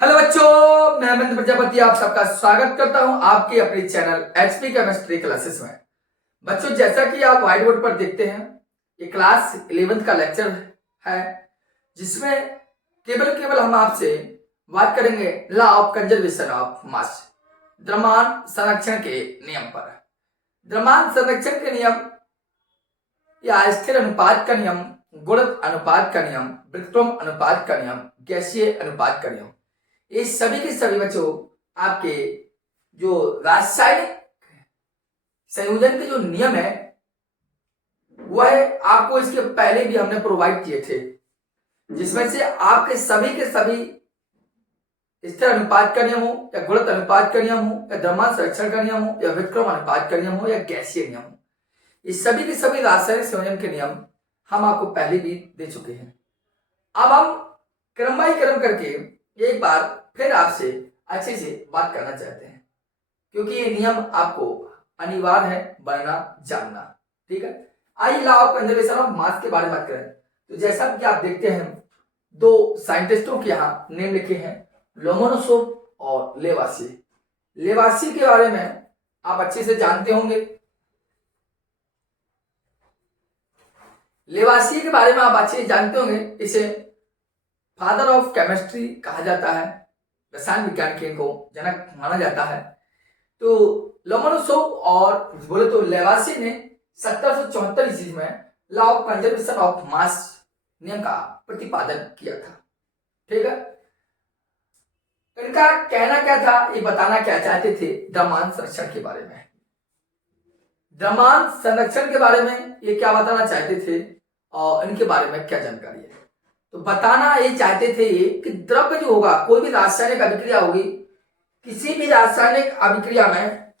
Hello बच्चों, मैं अमित प्रजापति आप सबका स्वागत करता हूं आपके अपने चैनल एचपी केमिस्ट्री क्लासेस में। बच्चों, जैसा कि आप व्हाइट बोर्ड पर देखते हैं, ये क्लास 11th का लेक्चर है जिसमें केवल हम आपसे बात करेंगे law of conservation of mass, द्रव्यमान संरक्षण के नियम पर। द्रव्यमान संरक्षण के नियम या स्थिर अनुपात का नियम, गुणित अनुपात का नियम, व्युत्क्रम अनुपात का नियम, गैसीय अनुपात का नियम, ये सभी के सभी बच्चों आपके जो रासायनिक संयोजन के जो नियम है वह आपको इसके पहले भी हमने प्रोवाइड किए थे, जिसमें से आपके सभी के सभी स्थिर अनुपात का नियम हो या गुणित अनुपात का नियम हो या द्रव्यमान संरक्षण का नियम हो या व्युत्क्रम अनुपात का नियम हो या गैसीय नियम हो, ये सभी के सभी रासायनिक संयोजन के नियम हम आपको पहले भी दे चुके हैं। अब हम क्रम बाई क्रम करके एक बार फिर आपसे अच्छे से बात करना चाहते हैं, क्योंकि ये नियम आपको अनिवार्य है बनना जानना। ठीक है, आइए law of conservation of mass के बारे में बात करें। तो जैसा कि आप देखते हैं, दो साइंटिस्टों के यहाँ नेम लिखे हैं, लोमोनोसोव और लेवासिए। लेवासिए के बारे में आप अच्छे से जानते होंगे। लेवासिए के बारे में आप अच्छे से जानते होंगे, इसे फादर ऑफ केमिस्ट्री कहा जाता है, रसायन विज्ञान के इनको जनक माना जाता है। तो लोमोनोसोव और बोले तो लेवासिए ने 1774 ईस्वी में law of conservation of mass नियम का प्रतिपादन किया था। ठीक है, इनका कहना क्या था, ये बताना क्या चाहते थे द्रव्यमान संरक्षण के बारे में। द्रव्यमान संरक्षण के बारे में ये क्या बताना चाहते थे और इनके बारे में क्या जानकारी है। तो बताना ये चाहते थे ये कि द्रव्य जो होगा, कोई भी रासायनिक अभिक्रिया होगी, किसी भी रासायनिक अभिक्रिया में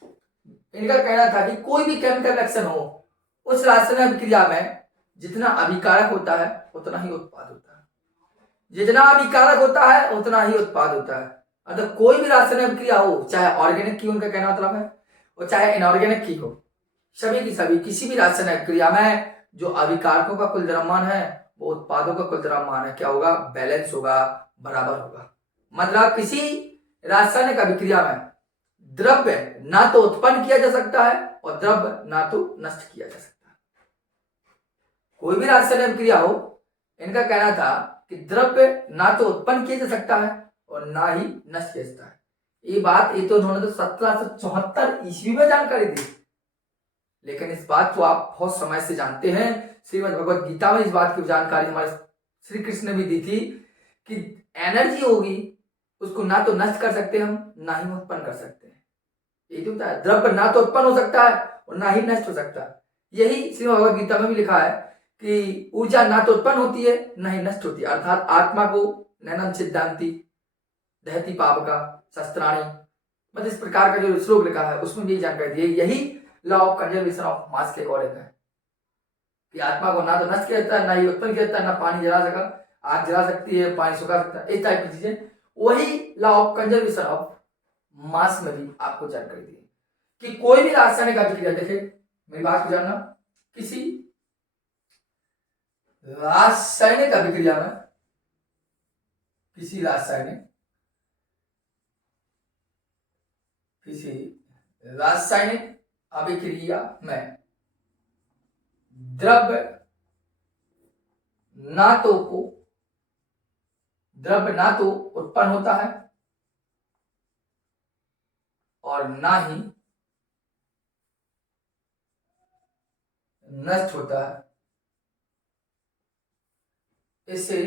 इनका कहना था कि कोई भी केमिकल रिएक्शन हो, उस रासायनिक अभिक्रिया में जितना अभिकारक होता है उतना ही उत्पाद होता है, जितना अभिकारक होता है उतना ही उत्पाद होता है। अर्थात कोई भी रासायनिक अभिक्रिया हो, चाहे ऑर्गेनिक की, उनका कहना मतलब है, और चाहे इनऑर्गेनिक की हो, सभी की सभी किसी भी रासायनिक अभिक्रिया में जो अभिकारकों का कुल द्रव्यमान है वो उत्पादों का कुल द्रव्यमान है क्या होगा, बैलेंस होगा, बराबर होगा। मतलब किसी रासायनिक अभिक्रिया में द्रव्य ना तो उत्पन्न किया जा सकता है और द्रव्य ना तो नष्ट किया जा सकता है। कोई भी रासायनिक अभिक्रिया हो, इनका कहना था कि द्रव्य ना तो उत्पन्न किया जा सकता है और ना ही नष्ट किया जाता है। ये बात ये तो उन्होंने तो 1774 ईस्वी में जानकारी दी, लेकिन इस बात को आप बहुत समय से जानते हैं। श्रीमद् भगवत गीता में इस बात की जानकारी हमारे श्री कृष्ण ने भी दी थी कि एनर्जी होगी उसको ना तो नष्ट कर सकते हम, ना ही उत्पन्न कर सकते हैं। यही तो होता है, द्रव्य ना तो उत्पन्न हो सकता है और ना ही नष्ट हो सकता है। यही श्रीमद् भगवत गीता में भी लिखा है कि ऊर्जा ना तो उत्पन्न होती है ना ही नष्ट होती है। अर्थात आत्मा को नैनम सिद्धांति दहति पावका शस्त्राणी, मतलब इस प्रकार का जो श्लोक लिखा है उसमें भी जानकारी दी है। यही law of conservation of mass के अकॉर्डिंग है कि आत्मा को ना तो नष्ट किया जाता है, ना ही उत्पन्न किया जाता है, ना पानी जला सका, आग जला सकती है, पानी सुखा सकता है, इस टाइप की चीजें। वही law of conservation of mass में भी आपको जानकारी दी कि कोई भी रासायनिक अभिक्रिया, देखे मेरी बात को जानना, किसी रासायनिक अभिक्रिया में, किसी रासायनिक अभिक्रिया में द्रव्य ना तो उत्पन्न होता है और ना ही नष्ट होता है। इसे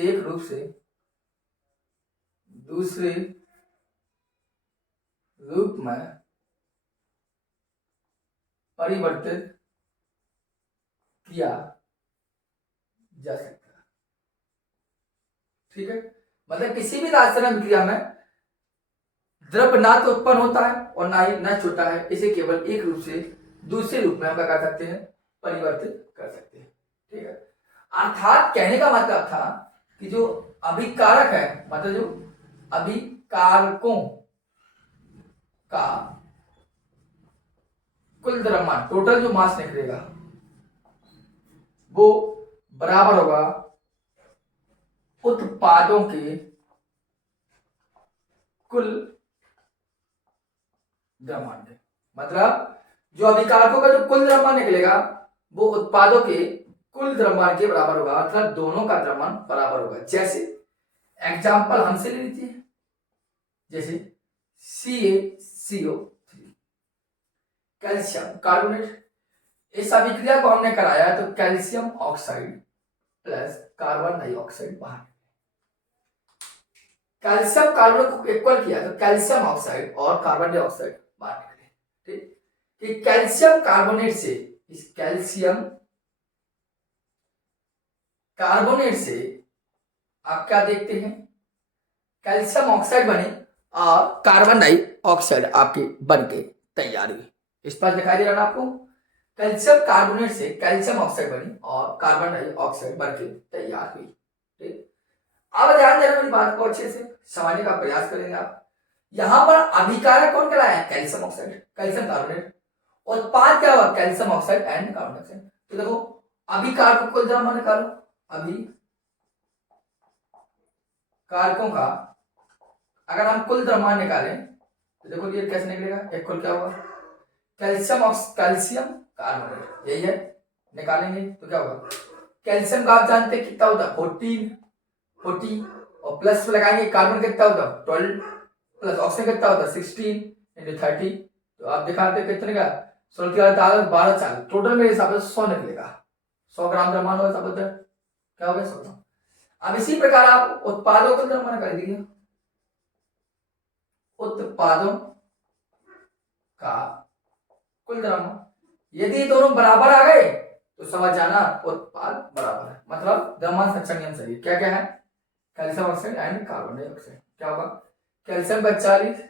एक रूप से दूसरे रूप में परिवर्तित किया जा सकता है। ठीक है, मतलब किसी भी रासायनिक अभिक्रिया में द्रव्य ना तो उत्पन्न होता है और ना ही नष्ट होता है, इसे केवल एक रूप से दूसरे रूप में हम क्या कर सकते हैं, परिवर्तित कर सकते हैं। ठीक है, अर्थात कहने का मतलब था कि जो अभिकारक है, मतलब जो अभिकारकों का कुल द्रव्यमान, टोटल जो मास निकलेगा वो बराबर होगा उत्पादों के कुल द्रव्यमान। मतलब जो अभिकारकों का जो कुल द्रव्यमान निकलेगा वो उत्पादों के कुल द्रव्यमान के बराबर होगा, मतलब दोनों का द्रव्यमान बराबर होगा। जैसे एग्जाम्पल हमसे ले लीजिए, जैसे CaCO3 कैल्शियम कार्बोनेट, इस अभिक्रिया को हमने कराया तो calcium oxide plus carbon dioxide बाहर, कैल्शियम कार्बन को इक्वल किया तो कैल्शियम ऑक्साइड और कार्बन डाइऑक्साइड बाहर निकले। ठीक, कि कैल्शियम कार्बोनेट से, इस कैल्शियम कार्बोनेट से आप क्या देखते हैं, कैल्शियम ऑक्साइड बने और कार्बन डाइऑक्साइड आपके बन के तैयार हुई। इस पर दिखाई दे रहा है आपको, कैल्शियम कार्बोनेट से कैल्शियम ऑक्साइड बनी और कार्बन डाइऑक्साइड बन के तैयार हुई। ठीक, अब ध्यान देना, मेरी बात को अच्छे से समझने का प्रयास करेंगे आप। यहां पर अभिकारक कौन कराया है, कैल्शियम ऑक्साइड कैल्शियम कार्बोनेट, उत्पाद क्या हुआ, calcium oxide and carbon dioxide. तो देखो अभिकारक को कुल द्रव्यमान निकालो, अभी कारकों का अगर हम कुल द्रव्यमान निकालें तो देखो ये कैसे निकलेगा, एक कुल क्या होगा, कैल्शियम कार्बोनेट, यही है, निकालेंगे तो क्या होगा, कैल्शियम का आप जानते हैं कितना होता है 40 और प्लस लगाएंगे कार्बन कितना होता है 12 प्लस ऑक्सीजन कितना होता है 16 into 30, तो आप दिखाते कितने का 12 टोटल मेरे हिसाब से 100 निकलेगा, 100 ग्राम द्रव्यमान होगा सब उधर क्या होगा 100। अब इसी प्रकार आप उत्पादों का द्रव्यमान कर दीजिए, उत्पादों का कुल द्रव्यमान, यदि दोनों बराबर आ गए तो समझ जाना उत्पाद बराबर है, मतलब द्रव्यमान संरक्षण नियम सही है। क्या क्या है, calcium oxide and carbon dioxide, क्या होगा कैल्शियम का 40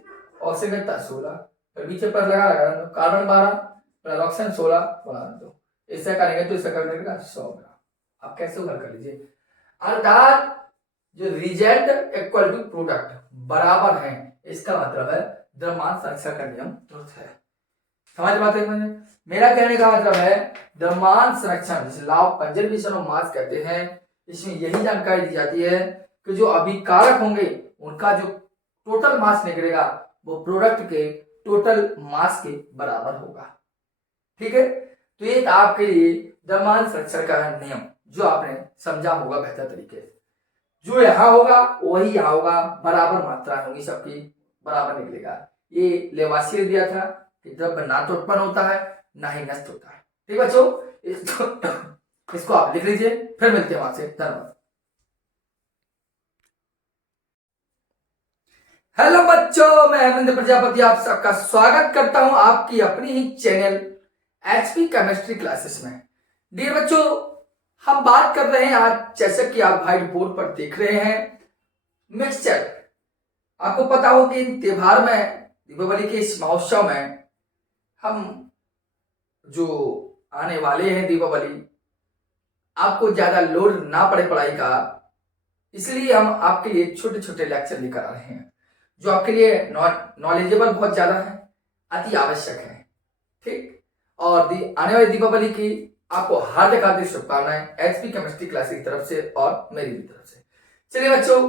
ऑक्सीजन का 16, फिर बीच प्लस लगा कार्बन 12 प्लस ऑक्सीजन 16 बना दो, इससे करेंगे तो इससे कर देगा 100 ग्राम। आप कैसे उधर कर लीजिए, अर्थात जो रिजल्ट इक्वल टू प्रोडक्ट बराबर है, इसका मतलब है द्रव्यमान संरक्षण का नियम तुरंत है। समझ बात है, मेरा कहने का मतलब है द्रव्यमान संरक्षण जिसे law of conservation of mass कहते हैं, इसमें यही जानकारी दी जाती है कि जो अभिकारक होंगे उनका जो टोटल मास निकलेगा वो प्रोडक्ट के टोटल मास के बराबर होगा। ठीक है, तो ये आपके लिए द्रव्यमान संरक्षण का नियम जो आपने समझा होगा बेहतर तरीके से, जो यहाँ होगा वही यहाँ होगा, बराबर मात्रा होगी सबकी, बराबर निकलेगा। ये लेवासियर दिया था कि द्रव्य ना तो उत्पन्न होता है ना ही नष्ट होता है। ठीक बच्चों, इसको आप लिख लीजिए, फिर मिलते हैं वहां से, धन्यवाद। हेलो बच्चों, मैं हेमेंद्र प्रजापति आप सबका स्वागत करता हूं आपकी अपनी ही चैनल एचपी केमिस्ट्री क्लासेस में। डियर बच्चों, हम बात कर रहे हैं आज, जैसे कि आप व्हाइट बोर्ड पर देख रहे हैं, मिक्सचर। आपको पता हो कि त्योहार में, दीपावली के इस महोत्सव में हम जो आने वाले हैं दीपावली, आपको ज्यादा लोड ना पड़े पढ़ाई का, इसलिए हम आपके लिए छोटे छोटे लेक्चर लेकर आ रहे हैं जो आपके लिए नॉलेजेबल बहुत ज्यादा है, अति आवश्यक है। ठीक, और आने वाली दीपावली की आपको हार्दिक हार्दिक शुभकामनाएं एचपी केमिस्ट्री क्लासेस की तरफ से और मेरी भी तरफ से। चलिए बच्चों,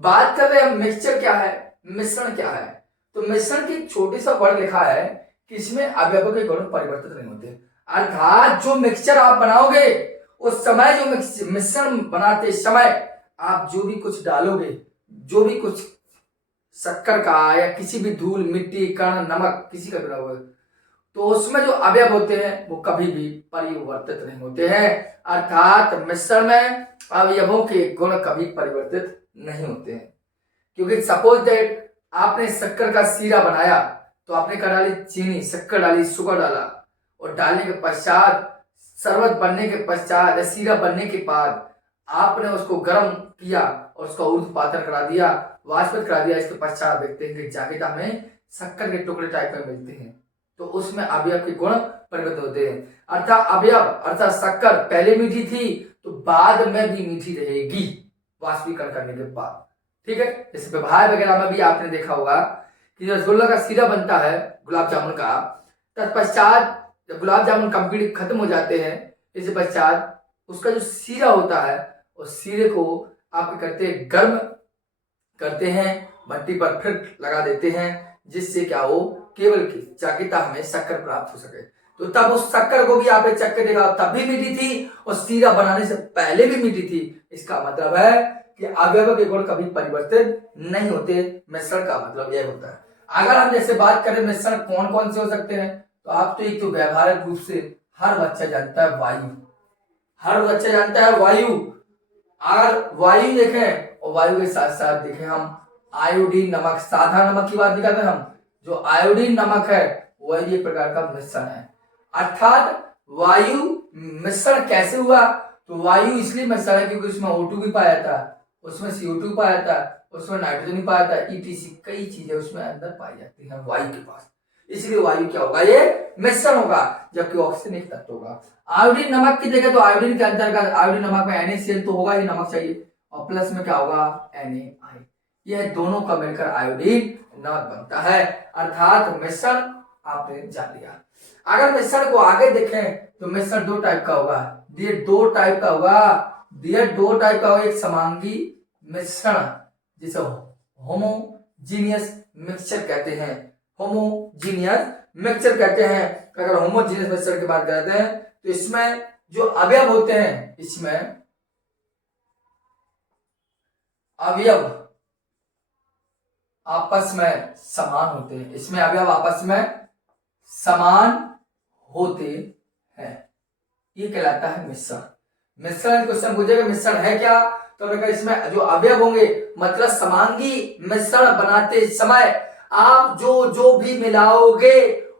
बात कर रहे हैं मिक्सचर क्या है, मिश्रण क्या है। तो मिश्रण की छोटी सा वर्ड लिखा है कि इसमें अवयवों के गुण परिवर्तित नहीं होते, अर्थात जो मिक्सचर आप बनाओगे उस समय, जो मिश्रण बनाते समय आप जो भी कुछ डालोगे, जो भी कुछ शक्कर का या किसी भी धूल मिट्टी कण नमक किसी का भी डालोगे, तो उसमें जो अवयव होते हैं वो कभी भी परिवर्तित नहीं होते हैं, अर्थात मिश्रण में अवयवों के गुण कभी परिवर्तित नहीं होते हैं। क्योंकि सपोज दैट आपने शक्कर का सीरा बनाया तो आपने क्या डाली, चीनी, शक्कर डाली, शुगर डाला, और डालने के पश्चात शरबत बनने के पश्चात या सीरा बनने के बाद आपने उसको गर्म किया और उसका ऊर्ध्वपातन करा दिया, वाष्पित करा दिया। इसके पश्चात देखते हैं कि जाकेट हमें शक्कर के टुकड़े टाइप में मिलते हैं, तो उसमें अवयव के गुण परिवर्तित होते हैं। अर्थात अवयव अर्थात शक्कर पहले मीठी थी तो बाद में भी मीठी रहेगी वाष्पीकरण करने के बाद। ठीक है, जैसे व्यवहार वगैरह में भी आपने देखा होगा कि रसगुल्ला का सीरा बनता है गुलाब जामुन का, तत्पश्चात जब गुलाब जामुन कंप्लीट खत्म हो जाते हैं, इसके पश्चात उसका जो सीरा होता है उस सीरे को आप करते हैं गर्म करते हैं, भट्टी पर फिर लगा देते हैं, जिससे क्या हो केवल की चाकिता हमें शक्कर प्राप्त हो सके। तो तब उस शक्कर को भी आपने चख के देखा, तब भी मीठी थी और सीरा बनाने से पहले भी मीठी थी। इसका मतलब है कि अवयव के गुण कभी परिवर्तित नहीं होते। मिश्रण का मतलब यह होता है। अगर हम जैसे बात करें मिश्रण कौन कौन से हो सकते हैं, तो आप तो एक तो व्यवहारिक रूप से हर बच्चा जानता है वायु, हर बच्चा जानता है वायु। अगर वायु देखें और वायु के साथ साथ देखें हम आयोडीन नमक, साधा नमक की बात नहीं करते हम, जो आयोडीन नमक है वह एक प्रकार का मिश्रण है। अर्थात वायु मिश्रण कैसे हुआ, तो वायु इसलिए मिश्रण है क्योंकि उसमें O2 भी पाया था, उसमें CO2 पाया था, उसमें नाइट्रोजन भी पाया था, ETC कई चीजें उसमें अंदर पाई जाती हैं वायु के पास, इसलिए वायु क्या होगा, ये मिश्रण होगा, जबकि ऑक्सीजन एक तत्व होगा। आयोडीन नमक की जगह तो आयोडीन के अंतर्गत आयोडीन नमक में NaCl तो होगा ही, नमक चाहिए, और प्लस में क्या होगा NaI, यह दोनों का मिलकर आयोडीन नमक बनता है। अर्थात मिश्रण आपने जान लिया। अगर मिश्रण को आगे देखें तो मिश्रण दो टाइप का होगा, ये दो टाइप का होगा, ये दो टाइप का होगा, एक समांगी मिश्रण जिसे होमोजीनियस मिक्सचर कहते हैं, होमोजीनियस मिक्सचर कहते हैं। अगर होमोजीनियस मिक्सचर की बात करते हैं तो इसमें जो अवयव होते हैं, इसमें अवयव आपस में समान होते हैं, इसमें अवयव आपस में समान होते हैं, ये कहलाता है मिश्रण। मिश्रण क्वेश्चन पूछेगा मिश्रण है क्या, तो मैं इसमें जो अवयव होंगे मतलब समांगी मिश्रण बनाते समय आप जो जो भी मिलाओगे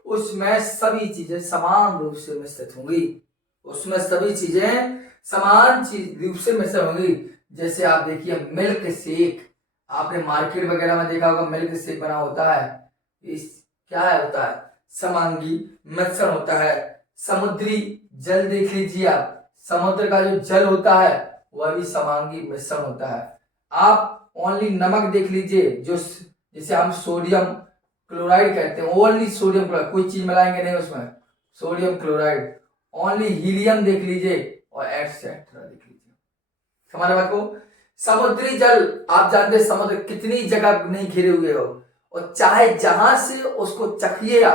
उसमें सभी चीजें समान रूप से मिश्रित होंगी, उसमें सभी चीजें समान रूप से मिश्रित होंगी। जैसे आप देखिए मिल्क शेक, आपने मार्केट वगैरह में देखा होगा मिल्क शेक बना होता है, इस क्या है होता है समांगी मिश्रण होता है। समुद्री जल देख लीजिए आप, समुद्र का जो जल होता है वह भी समांगी मिश्रण होता है। आप ओनली नमक देख लीजिए, जो जिसे हम सोडियम क्लोराइड कहते हैं, ओनली सोडियम क्लोराइड, कोई चीज मिलाएंगे नहीं उसमें, सोडियम क्लोराइड, ओनली हीलियम देख लीजिए और एटसेट्रा देख लीजिए, समझ बात को। समुद्री जल आप जानते हैं समुद्र कितनी जगह नहीं घिरे हुए हो, और चाहे जहां से उसको चखिएगा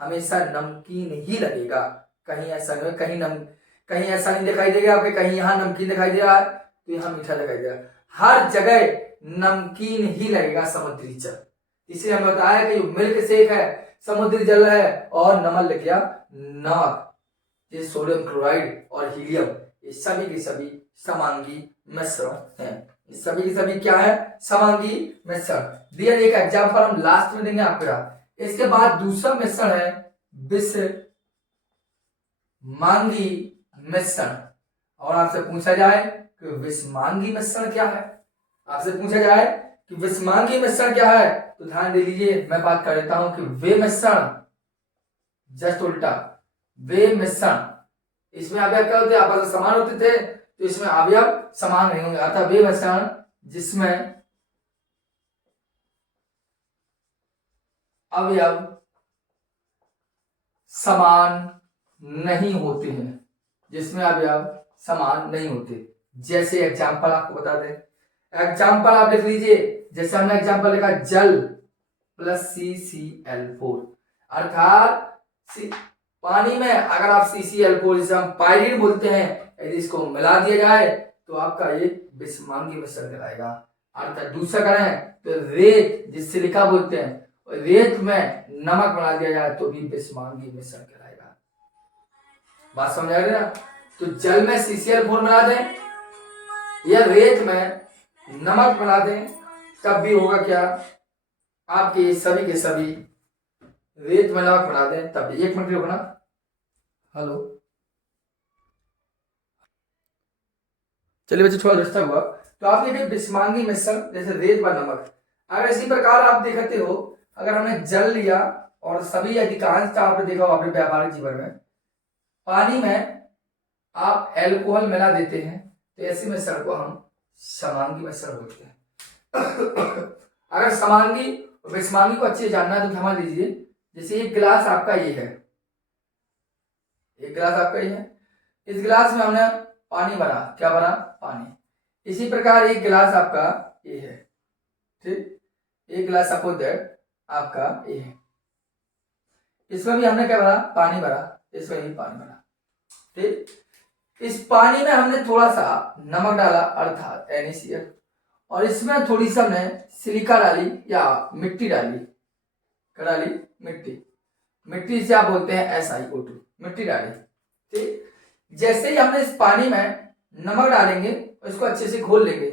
हमेशा नमकीन ही लगेगा, कहीं ऐसा नहीं, कहीं ऐसा नहीं दिखाई देगा आपके, कहीं यहाँ नमकीन दिखाई दे रहा है तो यहाँ मीठा दिखाई दे रहा है, हर जगह नमकीन ही लगेगा समुद्री जल। इसलिए हम बताया कि मिल्क शेक है समुद्री जल है, और नमक लिख लिया नमक, ये सोडियम क्लोराइड और हीलियम, ये सभी के सभी समांगी मिश्रण है, सभी की सभी क्या है समांगी मिश्रण। दिया एक एग्जांपल हम लास्ट में देंगे आपका। इसके बाद दूसरा मिश्रण है विषमांगी मिश्रण, और आपसे पूछा जाए कि विषमांगी मिश्रण क्या है, आपसे पूछा जाए कि विषमांगी मिश्रण क्या है, तो ध्यान दे लीजिए मैं बात कर देता हूं कि वे मिश्रण जस्ट उल्टा, वे मिश्रण इसमें अवयव क्या होते आपस में समान होते थे, तो इसमें अवयव समान नहीं होंगे, अतः वे मिश्रण जिसमें अवयव समान नहीं होते हैं, जिसमें अवयव समान नहीं होते। जैसे एग्जांपल आपको बता दें, एग्जांपल आप लिख लीजिए, जैसे हमने एग्जांपल लिखा जल प्लस CCl4, अर्थात पानी में अगर आप CCl4 जिसे हम पायरीन बोलते हैं, यदि इसको मिला दिया जाए तो आपका ये विषमांगी मिश्रण कहलाएगा। अर्थात दूसरा करें तो रेत जिस सिलिका बोलते हैं, रेत में नमक मिला दिया जाए तो भी विषमांगी मिश्रण कहलाएगा। बात समझ आ रही ना, तो जल में CCl4 मिला दें या रेत में नमक मिला दें तब भी होगा क्या, आपके सभी के सभी रेत में नमक मिला दें तब भी, एक मिनट रुकना, हेलो, चलिए बच्चे थोड़ा डिस्टर्ब हुआ। तो आप देखिए विषमांगी मिश्रण जैसे रेत व नमक, अगर इसी प्रकार आप देखते हो, अगर हमने जल लिया और सभी अधिकांश आपने देखा हो अपने व्यावहारिक जीवन में, पानी में आप एल्कोहल मिला देते हैं तो ऐसे मिश्रण को हम समांगी मिश्रण बोलते हैं। अगर समांगी और विषमांगी को अच्छे जानना है तो समझ लीजिए, जैसे एक गिलास आपका ये है, एक गिलास आपका ये है, इस गिलास में हमने पानी भरा, क्या भरा, पानी। इसी प्रकार एक गिलास आपका ये है, ठीक, एक गिलास सपोज दैट आपका ये है, इसमें भी हमने क्या भरा, पानी भरा, इसमें भी पानी भरा, ठीक। इस पानी में हमने थोड़ा सा नमक डाला अर्थात NaCl, और इसमें थोड़ी सी हमने सिलिका डाली या मिट्टी डाली, क्या डाली, मिट्टी, मिट्टी से आप बोलते हैं SiO2, मिट्टी डाली, ठीक। जैसे ही हमने इस पानी में नमक डालेंगे इसको अच्छे से घोल लेंगे,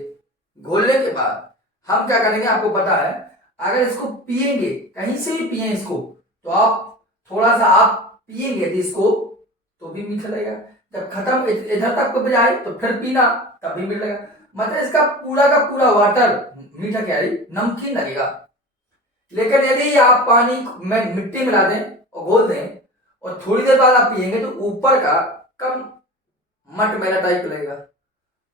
घोलने के बाद हम क्या करेंगे आपको पता है, अगर इसको पिएंगे, कहीं से भी पिए इसको, तो आप थोड़ा सा आप पिएंगे यदि इसको तो भी मीठा लगेगा, जब खत्म इधर तक को जाए तो फिर पीना तब भी मीठा लगेगा, मतलब इसका पूरा का पूरा वाटर मीठा क्या है, नमकीन लगेगा। लेकिन यदि आप पानी में मिट्टी मिला दें और घोल दें और थोड़ी देर बाद आप पिएंगे तो ऊपर का कम मटमैला टाइप लगेगा,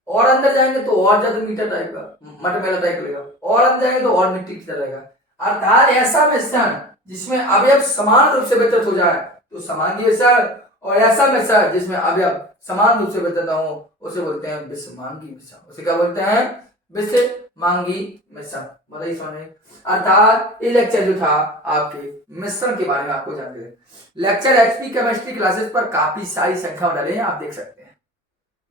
और अंदर जाएंगे तो और ज्यादा मीठा टाइप का मटमैला टाइप लगेगा, और अंदर जाएंगे तो और मिट्टी की तरह लगेगा। अर्थात ऐसा मिश्रण जिसमें अवयव समान रूप से वितरित हो जाए तो समांगी मिश्रण, और ऐसा मिश्रण जिसमें अवयव समान रूप से वितरित हो उसे बोलते हैं विषमांगी मिश्रण। उसे क्या बोलते हैं, विषमांगी मिश्रण। बताइए समझ। अर्थात ये लेक्चर जो था आपके मिश्रण के बारे में आपको जानते हैं। लेक्चर HP केमिस्ट्री क्लासेस पर काफी सारी संख्या डाले हैं, आप देख सकते हैं,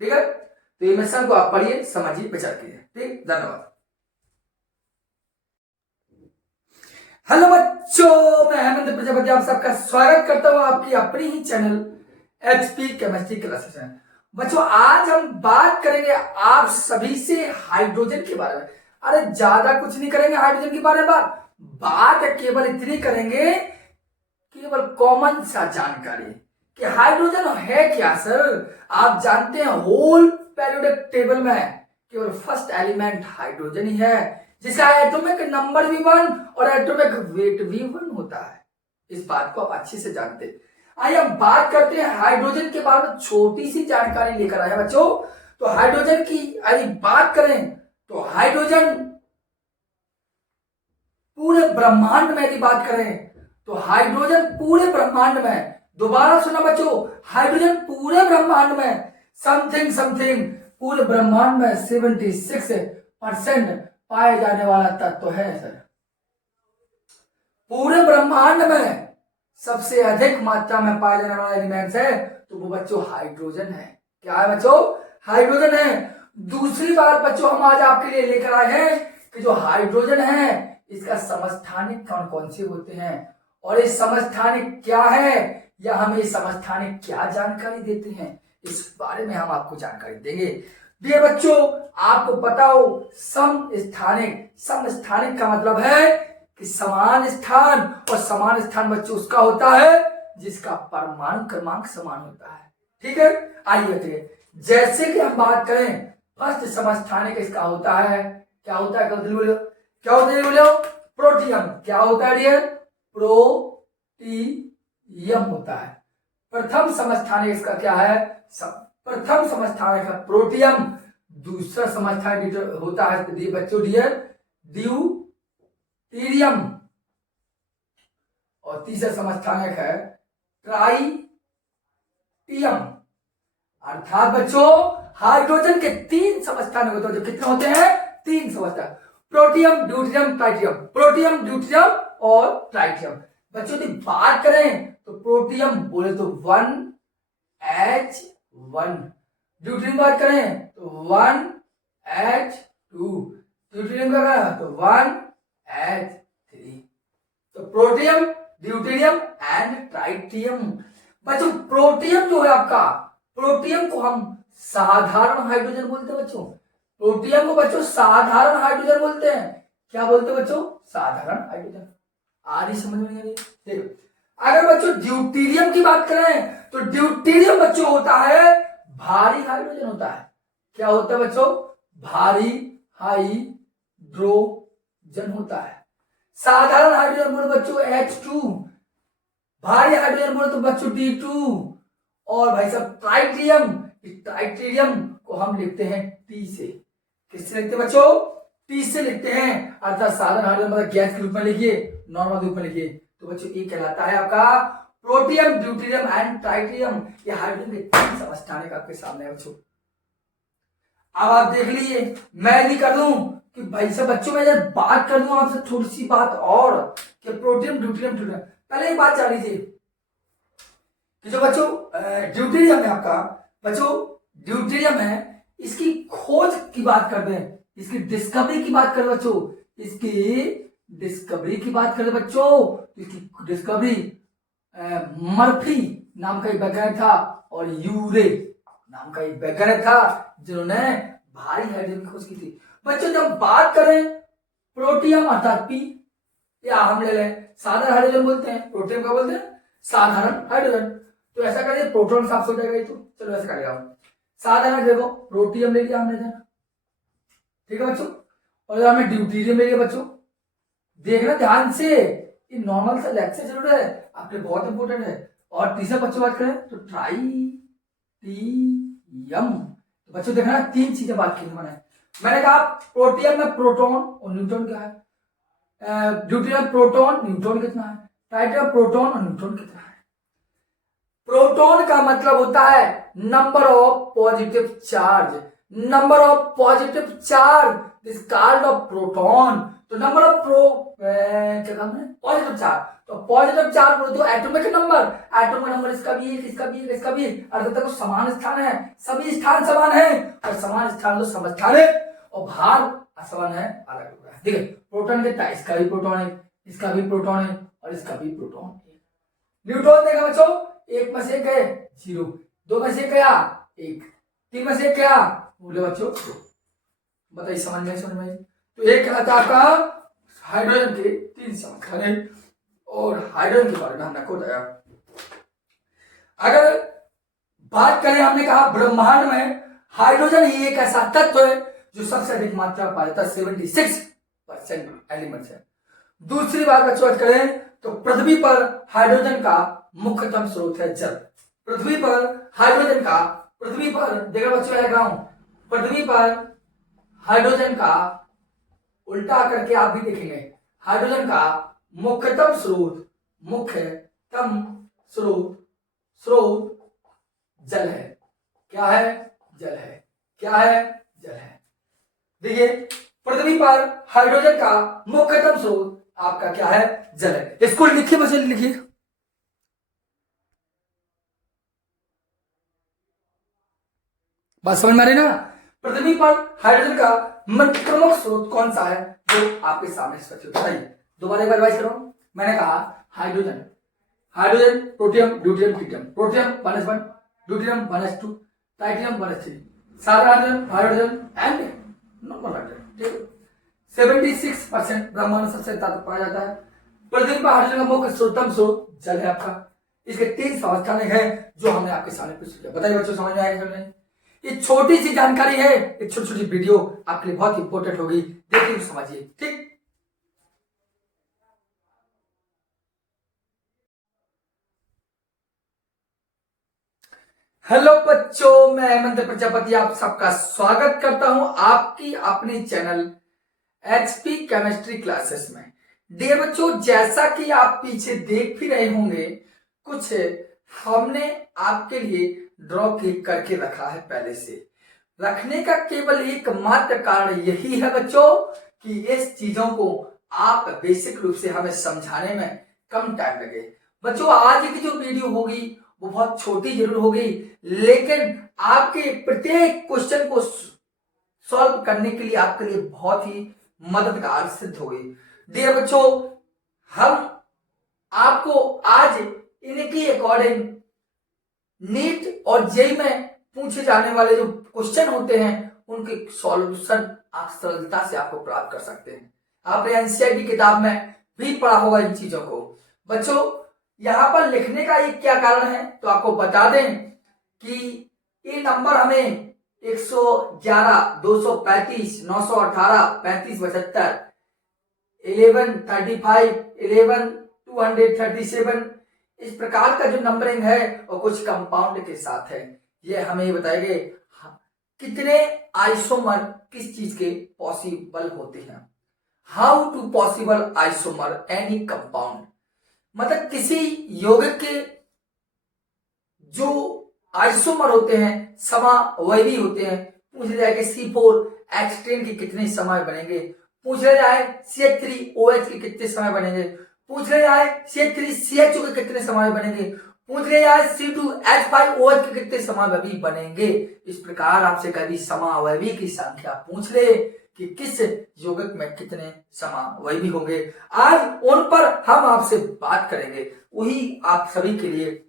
ठीक है। तो ये मिश्रण को आप पढ़िए, समझिए, विचार कीजिए, ठीक। धन्यवाद। हेलो बच्चों, मैं हेमंत प्रजापति आप सबका स्वागत करता हूं आपकी अपनी ही चैनल HP केमिस्ट्री क्लासेस में। बच्चों आज हम बात करेंगे आप सभी से हाइड्रोजन के बारे में। अरे ज्यादा कुछ नहीं करेंगे हाइड्रोजन के बारे में, बात केवल इतनी करेंगे, केवल कॉमन सा जानकारी कि हाइड्रोजन है क्या। सर आप जानते हैं होल पेरियोडिक टेबल में केवल फर्स्ट एलिमेंट हाइड्रोजन ही है, जिसका एटॉमिक नंबर भी 1 और एटॉमिक वेट भी 1 होता है। इस बात को आप अच्छे से जानते हैं। आइए हम बात करते हैं हाइड्रोजन के बारे में, छोटी सी जानकारी लेकर आए बच्चों। तो हाइड्रोजन की यदि बात करें तो हाइड्रोजन पूरे ब्रह्मांड में यदि बात करें तो हाइड्रोजन पूरे ब्रह्मांड में, दोबारा सुना बच्चों, हाइड्रोजन पूरे ब्रह्मांड में समथिंग पूरे ब्रह्मांड में 76% पाए जाने वाला तत्व है। सर पूरे ब्रह्मांड में सबसे अधिक मात्रा में पाए जाने वाला एलिमेंट है तो वो बच्चों हाइड्रोजन है। क्या है बच्चों, हाइड्रोजन है। दूसरी बात बच्चों हम आज आपके लिए लेकर आए हैं कि जो हाइड्रोजन है इसका समस्थानिक कौन कौन से होते हैं, और ये समस्थानिक क्या है या हमें समस्थानिक क्या जानकारी देते हैं, इस बारे में हम आपको जानकारी देंगे। डियर बच्चों आपको पता हो समस्थानिक का मतलब है कि समान स्थान, और समान स्थान बच्चों उसका होता है जिसका परमाणु क्रमांक समान होता है, ठीक है। आइए बताइए, जैसे कि हम बात करें फर्स्ट समस्थानिक इसका होता है, क्या होता है, क्या होता है बोलो, प्रोटियम। क्या होता है डियर, प्रोटियम होता है। प्रथम समस्थानिक इसका क्या है, प्रथम समस्थानिक है प्रोटियम। दूसरा समस्थानिक होता है बच्चों डियर ड्यूटीरियम, और तीसरा समस्थानिक है ट्राइटियम। अर्थात बच्चों हाइड्रोजन के 3 समस्थानिक होते हैं। जो कितने होते हैं, 3 समस्थानिक, protium, deuterium, tritium, protium, deuterium और ट्राइटियम। बच्चों की बात करें तो प्रोटियम बोले तो 1H1, ड्यूटीरियम बात करें तो 1H2, ड्यूटीरियम का तो 1H3। तो प्रोटियम, ड्यूटीरियम एंड ट्राइटियम। बच्चों प्रोटियम जो है आपका, प्रोटियम को हम साधारण हाइड्रोजन बोलते हैं बच्चों। प्रोटियम को बच्चों साधारण हाइड्रोजन बोलते हैं। क्या बोलते हैं बच्चों, साधारण हाइड्रोजन। आ रही समझ में? देखो अगर बच्चों ड्यूटीरियम की बात करें तो ड्यूटीरियम बच्चों होता है भारी हाइड्रोजन होता है। क्या होता है बच्चों, भारी हाइड्रोजन होता है। साधारण हाइड्रोजन बोलो बच्चों H2, भारी हाइड्रोजन बोलो तो बच्चों D2, और भाई साहब ट्राइटियम, ट्राइटियम को हम लिखते हैं T से। किससे लिखते हैं बच्चों, T से लिखते हैं। अर्थात साधारण हाइड्रोजन मतलब गैस के रूप में लिखिए, नॉर्मल रूप में लिखिए, तो बच्चों ये कहलाता है आपका प्रोटियम, ड्यूटीरियम एंड ट्राइटियम। ये हाइड्रोजन के 3 समस्थानिक आपके सामने है बच्चों। अब आप देख लीजिए, मैं नहीं कर दूं कि भाई सब बच्चों में जब बात कर दूं आपसे थोड़ी सी बात और कि प्रोटीन ड्यूटेरियम ड्यूटेरियम, पहले एक बात जान लीजिए कि जो बच्चों ड्यूटेरियम है आपका, बच्चों ड्यूटेरियम है, इसकी खोज की बात कर दें, इसकी डिस्कवरी की बात करें बच्चों, इसकी डिस्कवरी की बात करें बच्चों, इसकी डिस्कवरी मर्फी नाम का एक वैज्ञानिक था और यूरे नाम का एक वैज्ञानिक था जिन्होंने भारी हाइड्रोजन की खोज की थी। बच्चों जब बात करें प्रोटियम अर्थात पी, या हम ले लें साधारण हाइड्रोजन बोलते हैं, प्रोटियम का बोलते हैं साधारण हाइड्रोजन, तो ऐसा करिए प्रोटॉन साफ हो जाएगा, तो चलो ऐसा कर लिया साधारण, देखो प्रोटियम ले लिया हमने, ठीक है बच्चों, और हमने ड्यूटेरियम ले लिया बच्चों। देखना ध्यान से, ये नॉर्मल सा लेक्चर जरूर है आपके, बहुत इंपॉर्टेंट है। और तीसरा बच्चों बात करें तो ट्राइटियम, तो बच्चों देखना तीन चीजें बात की मैंने कहा प्रोटियम में प्रोटॉन और न्यूट्रॉन क्या है, ड्यूटेरियम प्रोटॉन न्यूट्रॉन कितना है, ट्राइटियम प्रोटॉन और न्यूट्रॉन कितना है। प्रोटॉन का मतलब होता है number of positive charge, number of positive charge is called off proton, तो नंबर ऑफ क्या नाम है पॉजिटिव चार्ज, तो पॉजिटिव चार्ज बोलो तो एटॉमिक नंबर, एटॉम का नंबर इसका भी एक, इसका भी एक, इसका भी एक, अर्थात तो समान स्थान है, सभी स्थान समान है, और समान स्थान तो समस्थान है, और भार असमान है, अलग होगा। देखिए प्रोटॉन कितना है, इसका भी प्रोटॉन है, इसका भी प्रोटॉन है, और इसका भी प्रोटॉन है। न्यूट्रॉन देखा बच्चों, एक में से एक है 0, 2 में से एक क्या 1, 3 में से एक क्या बोले बच्चों 2, बताइए समझ में। तो एक कहता आपका हाइड्रोजन के 3 समस्थान, और हाइड्रोजन के बारे में हमने आपको बताया। अगर बात करें, हमने कहा ब्रह्मांड में हाइड्रोजन ही एक ऐसा तत्व है जो सबसे अधिक मात्रा पाया जाता है, 76% एलिमेंट्स है। दूसरी बात बच्चों करें तो पृथ्वी पर हाइड्रोजन का मुख्यतम स्रोत है जल, पृथ्वी पर हाइड्रोजन का, पृथ्वी पर देखा बच्चों लिख रहा हूं, पृथ्वी पर हाइड्रोजन का उल्टा करके आप भी देखेंगे, हाइड्रोजन का मुख्यतम स्रोत, मुख्यतम स्रोत जल है। क्या है? जल है। क्या है? जल है। देखिए पृथ्वी पर हाइड्रोजन का मुख्यतम स्रोत आपका क्या है? जल है। इसको लिखिए बच्चे, लिखिए। बात समझ में आ रही ना? पृथ्वी पर हाइड्रोजन का प्रमुख स्रोत कौन सा है जो आपके सामने स्पष्ट है? दोबारा एक बार रिवाइज करो। मैंने कहा hydrogen, hydrogen, protium, deuterium, tritium, protium 1s1, deuterium 1s2, tritium 1s3, सारा हाइड्रोजन एंड नॉर्मल हाइड्रोजन। 76% ब्रह्मांड सबसे ताकत पाया जाता है। पृथ्वी पर हाइड्रोजन का मुख्य स्रोतम स्रोत जल है आपका। इसके 3 समस्थान हैं जो हमने आपके सामने प्रस्तुत किया। बताइए बच्चों समझ में आएगा नहीं? ये छोटी सी जानकारी है, ये छोटी छोटी वीडियो आपके लिए बहुत इंपॉर्टेंट होगी, देखिए समझिए। ठीक, हेलो बच्चों, मैं हेमंत प्रजापति आप सबका स्वागत करता हूं आपकी अपनी चैनल एचपी केमिस्ट्री क्लासेस में। डियर बच्चों, जैसा कि आप पीछे देख भी रहे होंगे, कुछ हमने आपके लिए ड्रॉ करके रखा है। पहले से रखने का केवल एकमात्र कारण यही है बच्चों कि इस चीजों को आप बेसिक रूप से हमें समझाने में कम टाइम लगे। बच्चों आज की जो वीडियो होगी वो बहुत छोटी जरूर होगी, लेकिन आपके प्रत्येक क्वेश्चन को सॉल्व करने के लिए आपके लिए बहुत ही मददगार सिद्ध होगी। डियर बच्चों, हम आपको आज इनकी अकॉर्डिंग नीट और जेईई में पूछे जाने वाले जो क्वेश्चन होते हैं उनके सॉल्यूशन आप सरलता से आपको प्राप्त कर सकते हैं। आपने एनसीईआरटी किताब में भी पढ़ा होगा इन चीजों को। बच्चों यहां पर लिखने का ये क्या कारण है तो आपको बता दें कि ये नंबर हमें 111, 235, 918, 3575, 1135, 11237 इस प्रकार का जो नंबरिंग है और कुछ कंपाउंड के साथ है। ये हमें बताएंगे कितने आइसोमर किस चीज के पॉसिबल होते हैं। How to possible isomer any compound, मतलब किसी यौगिक के जो आइसोमर होते हैं, समावयवी होते हैं, पूछ लिया जाए कि C4H10 के कितने समय बनेंगे, पूछ लिया जाए CH3OH के कितने समय बनेंगे, पूछ लिया जाए CH3CHO के कितने समय बनेंगे, पूछ लिया जाए C2H5OH के कितने समावयवी बनेंगे। इस प्रकार आपसे कभी समावयवी की संख्या पूछ ले कि किस यौगिक में कितने समावयवी होंगे, आज उन पर हम आपसे बात करेंगे, वही आप सभी के लिए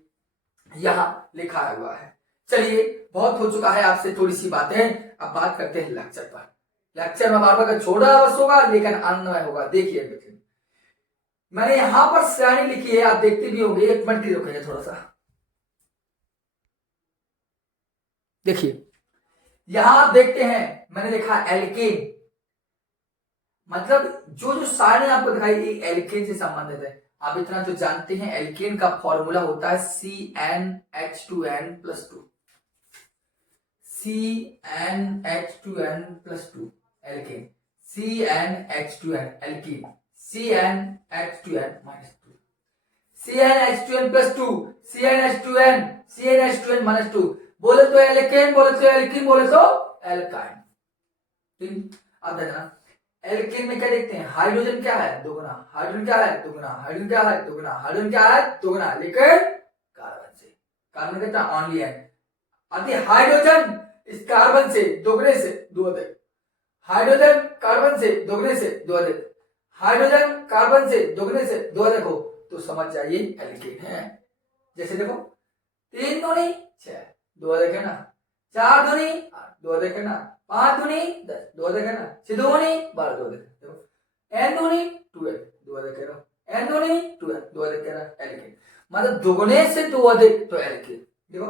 यहाँ लिखा हुआ है। चलिए, बहुत हो चुका है आपसे थोड़ी सी बातें, अब बात करते हैं लेक्चर पर। लेक्चर में बार बार छोटा बस होगा लेकिन आनंदमय होगा। देखिए मैंने यहां पर श्रेणी लिखी है, आप देखते भी होंगे, एक मिनट की रुकेंगे थोड़ा सा। देखिए यहां आप देखते हैं मैंने लिखा एल्केन, मतलब जो जो सारणी आपको दिखाई ये एल्केन से संबंधित है। आप इतना तो जानते हैं एल्केन का फॉर्मूला होता है CnH2n+2, CnH2n+2 alkene, CnH2n alkene, CnH2n-2, CnH2n+2, CnH2n-2, बोले तो एल्केन, बोले तो एल्कीन, बोले तो एल्काइन। अब देखना एल्केन में क्या देखते हैं, हाइड्रोजन क्या है दोगुना, हाइड्रोजन क्या है दोगुना, हाइड्रोजन क्या है दोगुना, हाइड्रोजन क्या है दोगुना, लेकिन कार्बन से, कार्बन कितना ओनली है, अति हाइड्रोजन इस कार्बन से दोगुने से दो अधिक, हाइड्रोजन कार्बन से दोगुने से दो अधिक, हाइड्रोजन कार्बन से दोगुने से दो अधिक हो तो समझ जाइए एल्केन है। जैसे देखो 3 दूनी 6, दो अधिक है ना, 4 दूनी 8, दो अधिक है ना, 5 दूनी 10, दो अधिक है ना, 6 दूनी 12, दो अधिक, देखो n दूनी 12, दो अधिक है ना, n दूनी 12, दो अधिक है ना, एल्केन, मतलब दोगुने से दो अधिक तो एल्केन। देखो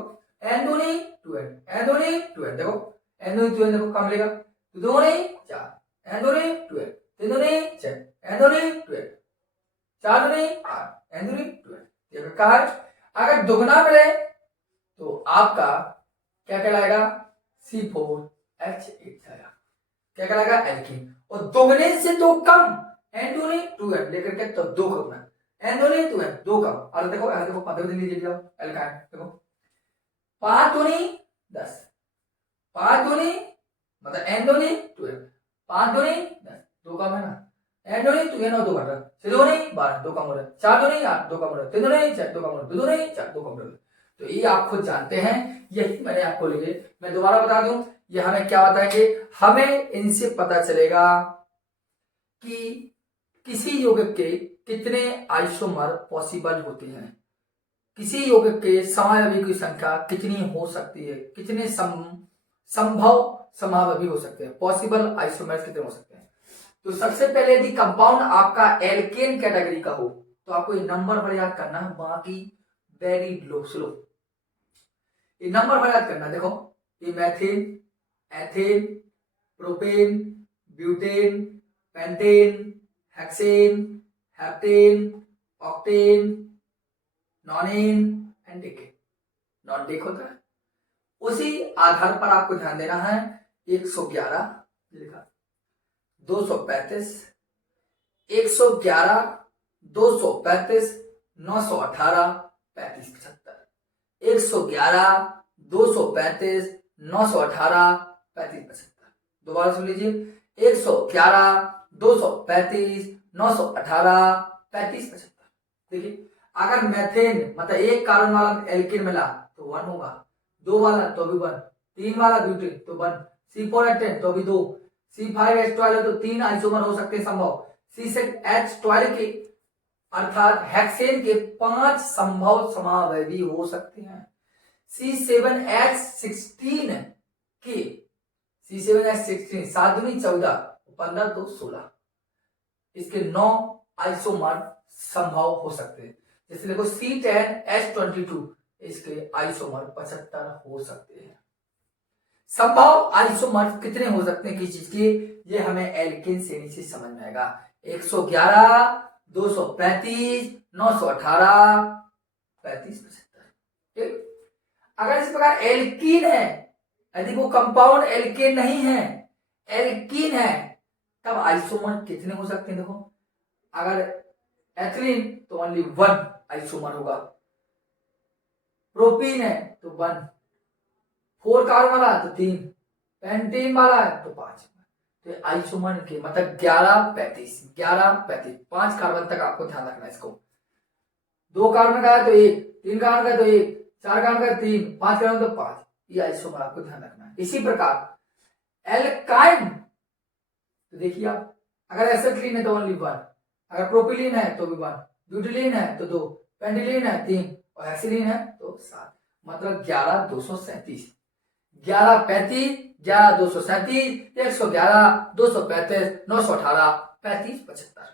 n दूनी 12, n दूनी 12, देखो n दूनी 12, देखो कम लेगा, दूनी 4, n दूनी 12, 3 दूनी 6, n दूनी 12, 4 दूनी 8, n दूनी 12, देखो कहा है अगर दुगना मिले तो आपका क्या कहलाएगा, C4H8 क्या कहलाएगा एल्कीन, और दोगुने से दो कम n दूनी 2n लेकर के तो दो कम, n दूनी 2n दो कम, और देखो यहाँ देखो 15 दिन लीजिए जाओ एल्काइन, देखो 5 दूनी 10, 5 दूनी मतलब n दूनी 2n, 5 दूनी 10, दो कम है ना, n दूनी 2n और दो घट रहा, 6 दूनी 12, दो कम हो रहा, 4 दूनी 8, दो कम हो रहा, 3 दूनी 6, दो कम हो रहा, 2 दूनी 4, दो कम हो रहा। तो ये आप खुद जानते हैं, यही मैंने आपको लिखे, मैं दोबारा बता दूं, ये हमें क्या बताएंगे, हमें इनसे पता चलेगा कि किसी यौगिक के कितने आइसोमर पॉसिबल होते हैं, किसी यौगिक के समावयवी की संख्या कितनी हो सकती है, कितने संभव समावयवी हो सकते हैं, पॉसिबल आइसोमर्स कितने हो सकते हैं। तो सबसे पहले यदि कंपाउंड आपका एल्केन कैटेगरी का हो तो आपको ये नंबर पर याद करना है, बाकी वेरी स्लो, ये नंबर पर याद करना। देखो ये methane, ethane, propane, butane, pentane, hexane, heptane, octane, nonane and decane, non deck होता है। उसी आधार पर आपको ध्यान देना है 111 लिखा, 235, 111, 235, 918, 35, 75, 111, 235, 918, 35, 75। दोबारा सुन लीजिए 111, 235, 918, 35, 75। देखिए अगर मेथेन मतलब एक कार्बन वाला एल्केन मिला तो 1 होगा, 2 वाला तो भी 1, 3 वाला ब्यूटेन तो 1, C4H10 तो भी 2, C5H12 तो 3 आइसोमर हो सकते हैं संभव, C6H12 के अर्थात हेक्सेन के 5 संभव समावयवी हो सकते हैं, C7H16 के C7H16 7 दूनी 14, 15 तो 16, इसके 9 आइसोमर संभव हो सकते हैं। जैसे देखो C10H22 इसके आइसोमर 75 हो सकते हैं। संभव आइसोमर कितने हो सकते हैं किस चीज के, ये हमें एल्केन श्रेणी से समझ में आएगा। 111, 235, 918, 35, 75। ठीक, अगर इस प्रकार एल्कीन है, यदि वो कंपाउंड एल्केन नहीं है, एल्कीन है, तब आइसोमर कितने हो सकते हैं। देखो अगर एथिलीन तो ओनली 1 आइसोमर होगा, प्रोपीन है तो 1, 4 कार्बन वाला तो 3, पेंटेन वाला है तो 5। तो आइसोमर के मतलब 11 35 5 कार्बन तक आपको ध्यान रखना है इसको। 2 कार्बन का है तो 1, 3 कार्बन का है तो 1, 4 कार्बन का 3, 5 कार्बन तो 5। ये आइसोमर आपको ध्यान रखना है। इसी प्रकार एल्काइन, तो देखिए आप, अगर एसिटिलीन है तो ओनली 1, अगर प्रोपिलीन है तो भी 1, ब्यूटिलीन है तो 2, पेंडिलीन है 3 और हेक्सिलीन है तो 7। मतलब 11 237, 11 35, 11 237, 111 235, 918, 35 75।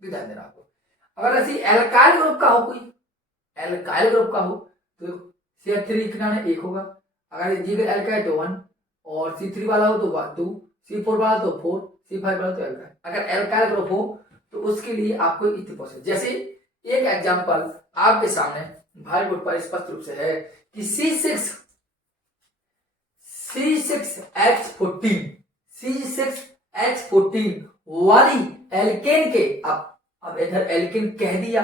ध्यान देना आपको। अगर ऐसी एल्काइल ग्रुप का हो, कोई एल्काइल ग्रुप का हो तो CH3 किनारे 1 होगा, अगर ये एल्काइल तो 1, और C3 वाला हो तो 1 2, C4 वाला तो 4, C5 वाला तो एल्काइल। अगर एल्काइल ग्रुप हो तो उसके लिए आपको इतनी प्रोसेस, जैसे एक एग्जांपल आपके सामने भाई बोर्ड पर स्पष्ट रूप से है कि C6H14 वाली एल्केन के, अब इधर एल्केन कह दिया,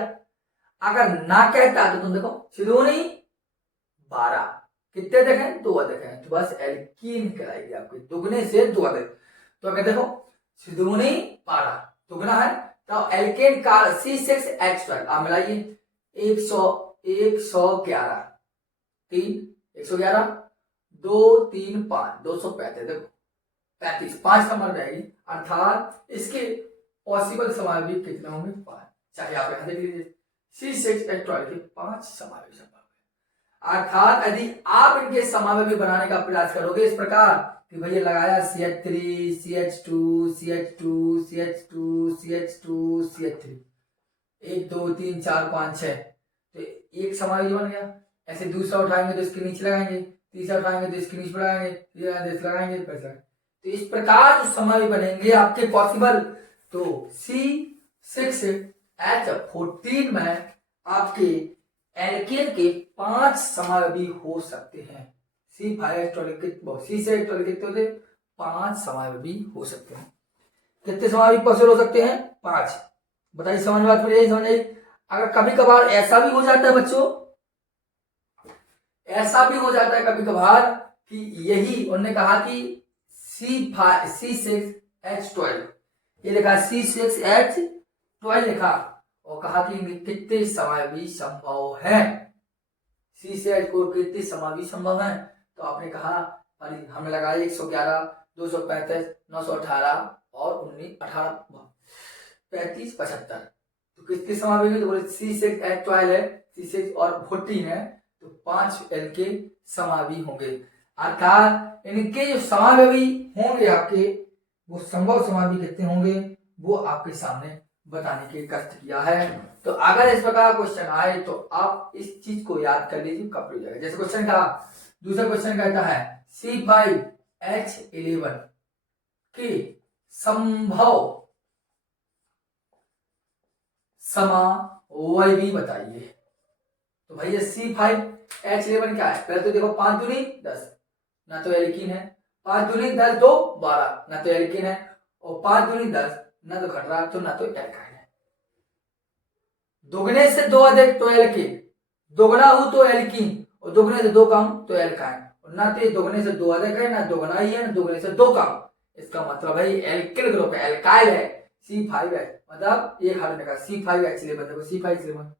अगर ना कहता तो तुम देखो सिदोनी 12, कितने देखें 2 देखें, तो बस एल्कीन कहलाएगी आपकी, दुगने से 2 अधिक। तो अगर देखो सिदोनी 12 दुगना है तो एल्केन का C6H12 आप मिलाइए 111 3 111 2 3 5 235, देखो 35 5 नंबर रहेगी, अर्थात इसके पॉसिबल समावेश कितने होंगे 5। चाहे आप यहां देख लीजिए C6H12 के 5 समावेश संभव है। अर्थात यदि आप इनके समावेशी बनाने का प्रयास करोगे इस प्रकार कि भैया लगाया CH3 CH2 CH2 CH2 CH2 CH3 1 2 3 4 5 6, तो एक समावेशी बन गया। ऐसे दूसरा उठाएंगे तो इसके नीचे लगाएंगे, तीसरा उठाएंगे तो इसके नीचे लगाएंगे, लगाएंगे तो इस प्रकार जो समावेशी बनेंगे आपके पॉसिबल, तो C6H14 में आपके एल्केन के 5 समावेशी हो सकते हैं। C5H12 के C6H12 कितने होते 5 समावेशी हो सकते हैं। कितने समावेशी पॉसिबल हो सकते हैं 5। बताइए समझ में बात, यही समझ आई। अगर कभी कभार ऐसा भी हो जाता है बच्चों, ऐसा भी हो जाता है कभी कभार कि यही उन्होंने कहा कि C6H12 ये लिखा C6H12 लिखा और कहा कि कितने समावेशी संभव है, C6H को कितने समावेशी संभव है। तो आपने कहा अरे हमने लगाया 111 235 918 और 19 18 35 75, तो कितने समावेशी, तो बोले C6H12 है, C6 और 14 है तो 5 एल्केन समावेशी होंगे। अर्थात इनके जो समावेशी होंगे आपके, वो संभव समावेशी कितने होंगे वो आपके सामने बताने के कष्ट किया है। तो अगर इस प्रकार क्वेश्चन आए तो आप इस चीज को याद कर लीजिए, कब हो जाएगा। जैसे क्वेश्चन का दूसरा क्वेश्चन कहता है C5H11 की संभव समावेशी बताइए। तो भैया C5H11 क्या है, पहले तो देखो 5 दूनी 10, ना तो एल्कीन है, 5 दूनी 10 2 12, ना तो एल्कीन है, और 5 दूनी 10 ना तो घट रहा तो ना तो एल्काइन है। दोगुने से 2 अधिक तो एल्कीन, दोगुना हो तो एल्कीन, और दोगुने से 2 कम तो एल्काइन, और ना तो दोगुने से 2 अधिक है, ना दोगुना ही है, ना दोगुने से 2 कम। इसका मतलब है एल्किल ग्रुप है, एल्काइल है C5H, मतलब एक हटने का C5H11, देखो C5H11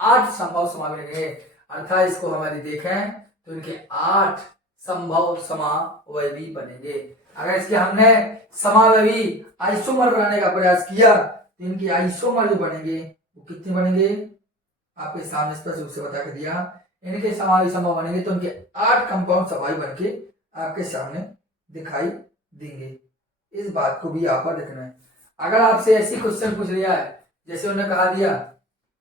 8 संभव समावेशी है। अर्थात इसको हमारे देखें तो इनके 8 संभव समावेशी बनेंगे। अगर इसके हमने समावेशी आइसोमर बनाने का प्रयास किया तो इनके आइसोमर जो बनेंगे वो कितने बनेंगे, आपके सामने स्पष्ट रूप से बता के दिया। इनके समावेशी संभव बनेंगे तो इनके 8 कंपाउंड समावेशी बनके आपके सामने दिखाई देंगे। इस बात को भी आप पर देखना है। अगर आपसे ऐसी क्वेश्चन पूछ लिया है जैसे उन्होंने कहा दिया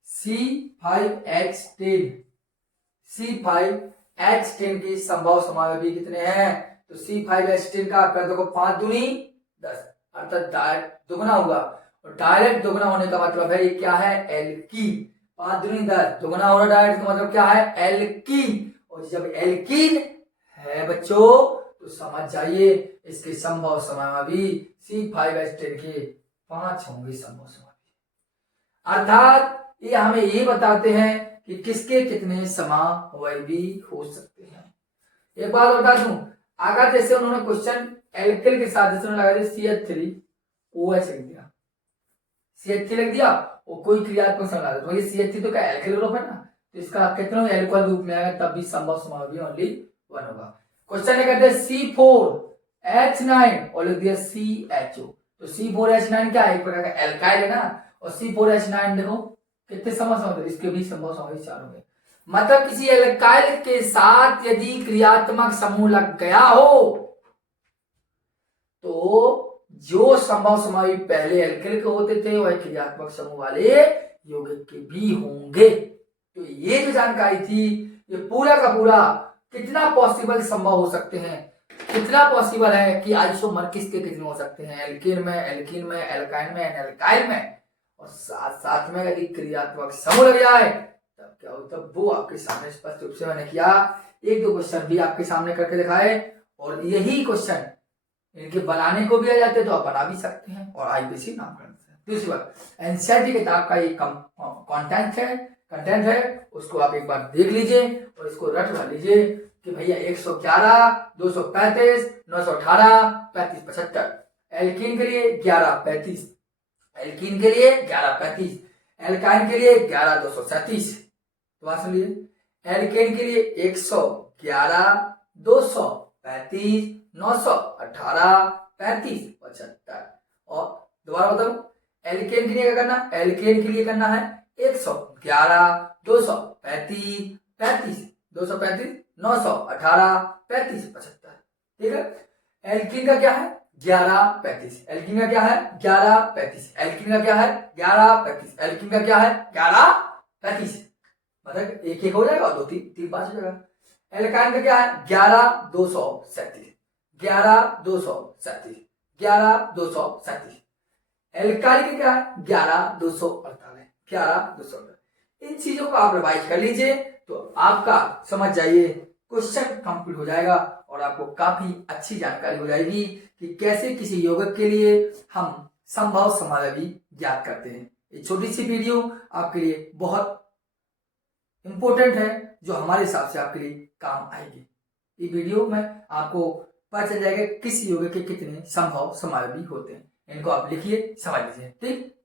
C5H10 की संभव समावेशी कितने हैं, तो C5H10 का पहले देखो 5 दूनी 10, अर्थात डायरेक्ट दुगना होगा, और डायरेक्ट दुगना होने का मतलब है ये क्या है एल्कीन। 5 दूनी 10 दुगना हो रहा डायरेक्ट का मतलब क्या है एल्कीन, और जब एल्कीन है बच्चों तो समझ जाइए इसके संभव समावेशी C5H10 के 5 होंगे संभव समावेशी। अर्थात ये हमें ये बताते हैं कि किसके कितने समावेशी हो सकते हैं। एक बात बता दूं, अगर जैसे उन्होंने क्वेश्चन एल्किल के साथ जैसे उन्होंने लगा दिया CH3OH लिख दिया, CH3 लिख दिया और कोई क्रियात्मक संबंध तो ये CH3 तो क्या एल्किल ग्रुप है ना, तो इसका कितना एल्कोहल रूप में आएगा तब भी संभव समावधि ओनली 1 होगा। क्वेश्चन है कहते हैं C4H9 और लिख दिया CHO, तो C4H9 क्या है, एक प्रकार का एल्काइल है ना, और C4H9 देखो कितने संभव समावधि, इसके भी संभव समावधि 4 होंगे। मतलब किसी एल्काइल के साथ यदि क्रियात्मक समूह लग गया हो तो जो संभव समावधि पहले एल्किल के होते थे वह क्रियात्मक समूह वाले यौगिक के भी होंगे। तो ये जो जानकारी थी ये पूरा का पूरा कितना पॉसिबल संभव हो सकते हैं, कितना पॉसिबल है कि आइसोमर किसके कितने हो सकते हैं, एल्कीन में, एल्काइन में, एल्काइल में, और साथ साथ में यदि क्रियात्मक समूह लग जाए तब क्या होता है, वो आपके सामने स्पष्ट रूप से मैंने किया, 1-2 क्वेश्चन भी आपके सामने करके दिखाए, और यही क्वेश्चन इनके बनाने को भी आ जाते तो आप बना भी सकते हैं और आईपीसी नामकरण से। दूसरी बात, एनसीईआरटी किताब का ये कंटेंट है उसको आप एक बार देख लीजिए और इसको रटवा लीजिए कि भैया 111, 235, 918, 3575, एल्कीन के लिए 1135, एल्कीन के लिए 1135, एल्काइन के लिए 11237। तो बात सुन लीजिए, एल्केन के लिए 111, 235, 918, 3575, और दोबारा बताऊं, एल्केन के लिए क्या करना, एल्केन के लिए करना है 111, 235, 35, 235, 918, 3575। ठीक है, एल्कीन का क्या है 1135, एल्कीन का क्या है 1135, एल्कीन का क्या है 1135, एल्कीन का क्या है 1135, मतलब एक हो जाएगा और 2-3 5 हो जाएगा। एल्काइन का क्या है 11237, 11237, 11237। एल्काइल का क्या है 11248, 11248। इन चीजों को आप रिवाइज कर लीजिए तो आपका समझ जाइए क्वेश्चन कंप्लीट हो जाएगा और आपको काफी अच्छी जानकारी हो जाएगी कि कैसे किसी यौगिक के लिए हम संभव समावधि ज्ञात करते हैं। ये छोटी सी वीडियो आपके लिए बहुत इंपॉर्टेंट है जो हमारे हिसाब से आपके लिए काम आएगी। ये वीडियो में आपको पता चल जाएगा किस यौगिक के कितने संभव समावधि होते हैं, इनको आप लिखिए समझ लीजिए। ठीक।